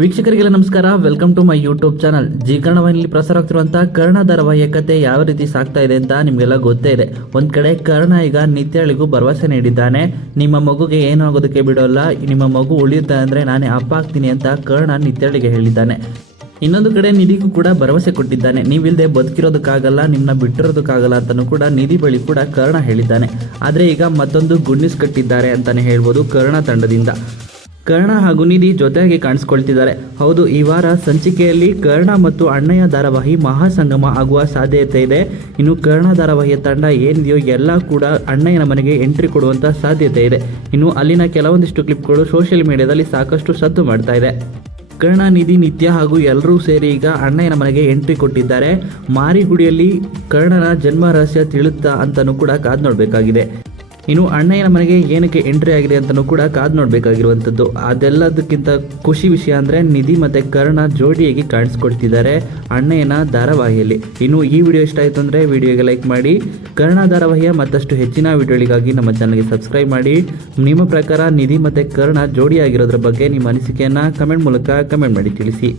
ವೀಕ್ಷಕರಿಗೆಲ್ಲ ನಮಸ್ಕಾರ. Welcome to my YouTube channel G ಕನ್ನಡದಲ್ಲಿ ಪ್ರಸಾರ ಆಗ್ತಿರುವಂತಹ ಕರ್ಣ ಧಾರಾವಾಹಿಯ ಕತೆ ಯಾವ ರೀತಿ ಸಾಕ್ತಾ ಇದೆ ಅಂತ ನಿಮಗೆಲ್ಲ ಗೊತ್ತೇ ಇದೆ. ಒಂದ್ ಕಡೆ ಕರ್ಣ ಈಗ ನಿತ್ಯಳಿಗೂ ಭರವಸೆ ನೀಡಿದ್ದಾನೆ. ನಿಮ್ಮ ಮಗುಗೆ ಏನು ಆಗೋದಕ್ಕೆ ಬಿಡೋಲ್ಲ. ನಿಮ್ಮ ಮಗು ಉಳಿಯುತ್ತೆ ಅಂದ್ರೆ ನಾನೇ ಅಪ್ಪ ಆಗ್ತೀನಿ ಅಂತ ಕರ್ಣ ನಿತ್ಯಳಿಗೆ ಹೇಳಿದ್ದಾನೆ. ಇನ್ನೊಂದು ಕಡೆ ನಿಧಿಗೂ ಕೂಡ ಭರವಸೆ ಕೊಟ್ಟಿದ್ದಾನೆ. ನೀವಿಲ್ಲದೆ ಬದುಕಿರೋದಕ್ಕಾಗಲ್ಲ ನಿಮ್ಮನ್ನ ಬಿಟ್ಟಿರೋದಕ್ಕಾಗಲ್ಲ ಅಂತಲೂ ಕೂಡ ನಿಧಿ ಬಳಿ ಕೂಡ ಕರ್ಣ ಹೇಳಿದ್ದಾನೆ. ಆದರೆ ಈಗ ಮತ್ತೊಂದು ಗುಂಡಿಸ್ ಕಟ್ಟಿದ್ದಾರೆ ಅಂತಾನೆ ಹೇಳ್ಬೋದು ಕರ್ಣ ತಂಡದಿಂದ. ಕರ್ಣ ಹಾಗೂ ನಿಧಿ ಜೊತೆಯಾಗಿ ಕಾಣಿಸ್ಕೊಳ್ತಿದ್ದಾರೆ. ಹೌದು, ಈ ವಾರ ಸಂಚಿಕೆಯಲ್ಲಿ ಕರ್ಣ ಮತ್ತು ಅಣ್ಣಯ್ಯ ಧಾರಾವಾಹಿ ಮಹಾಸಂಗಮ ಆಗುವ ಸಾಧ್ಯತೆ ಇದೆ. ಇನ್ನು ಕರ್ಣ ಧಾರಾವಾಹಿಯ ತಂಡ ಏನಿದೆಯೋ ಎಲ್ಲ ಕೂಡ ಅಣ್ಣಯ್ಯನ ಮನೆಗೆ ಎಂಟ್ರಿ ಕೊಡುವಂತ ಸಾಧ್ಯತೆ ಇದೆ. ಇನ್ನು ಅಲ್ಲಿನ ಕೆಲವೊಂದಿಷ್ಟು ಕ್ಲಿಪ್ಗಳು ಸೋಷಿಯಲ್ ಮೀಡಿಯಾದಲ್ಲಿ ಸಾಕಷ್ಟು ಸದ್ದು ಮಾಡ್ತಾ ಇದೆ. ಕರ್ಣ, ನಿಧಿ, ನಿತ್ಯ ಹಾಗೂ ಎಲ್ಲರೂ ಸೇರಿ ಈಗ ಅಣ್ಣಯ್ಯನ ಮನೆಗೆ ಎಂಟ್ರಿ ಕೊಟ್ಟಿದ್ದಾರೆ. ಮಾರಿಗುಡಿಯಲ್ಲಿ ಕರ್ಣನ ಜನ್ಮ ರಹಸ್ಯ ತಿಳುತ್ತಾ ಅಂತಲೂ ಕೂಡ ಕಾದ್ ನೋಡಬೇಕಾಗಿದೆ. ಇನ್ನು ಅಣ್ಣಯ್ಯನ ಮನೆಗೆ ಏನಕ್ಕೆ ಎಂಟ್ರಿ ಆಗಿದೆ ಅಂತಲೂ ಕೂಡ ಕಾದು ನೋಡಬೇಕಾಗಿರುವಂಥದ್ದು. ಅದೆಲ್ಲದಕ್ಕಿಂತ ಖುಷಿ ವಿಷಯ ಅಂದರೆ ನಿಧಿ ಮತ್ತೆ ಕರ್ಣ ಜೋಡಿಯಾಗಿ ಕಾಣಿಸ್ಕೊಡ್ತಿದ್ದಾರೆ ಅಣ್ಣಯ್ಯನ ಧಾರಾವಾಹಿಯಲ್ಲಿ. ಇನ್ನು ಈ ವಿಡಿಯೋ ಇಷ್ಟ ಆಯ್ತು ಅಂದರೆ ವಿಡಿಯೋಗೆ ಲೈಕ್ ಮಾಡಿ, ಕರ್ಣ ಧಾರಾವಾಹಿಯ ಮತ್ತಷ್ಟು ಹೆಚ್ಚಿನ ವಿಡಿಯೋಗಳಿಗಾಗಿ ನಮ್ಮ ಚಾನಲ್ಗೆ ಸಬ್ಸ್ಕ್ರೈಬ್ ಮಾಡಿ, ನಿಮ್ಮ ಪ್ರಕಾರ ನಿಧಿ ಮತ್ತು ಕರ್ಣ ಜೋಡಿಯಾಗಿರೋದ್ರ ಬಗ್ಗೆ ನಿಮ್ಮ ಅನಿಸಿಕೆಯನ್ನು ಕಮೆಂಟ್ ಮೂಲಕ ಕಮೆಂಟ್ ಮಾಡಿ ತಿಳಿಸಿ.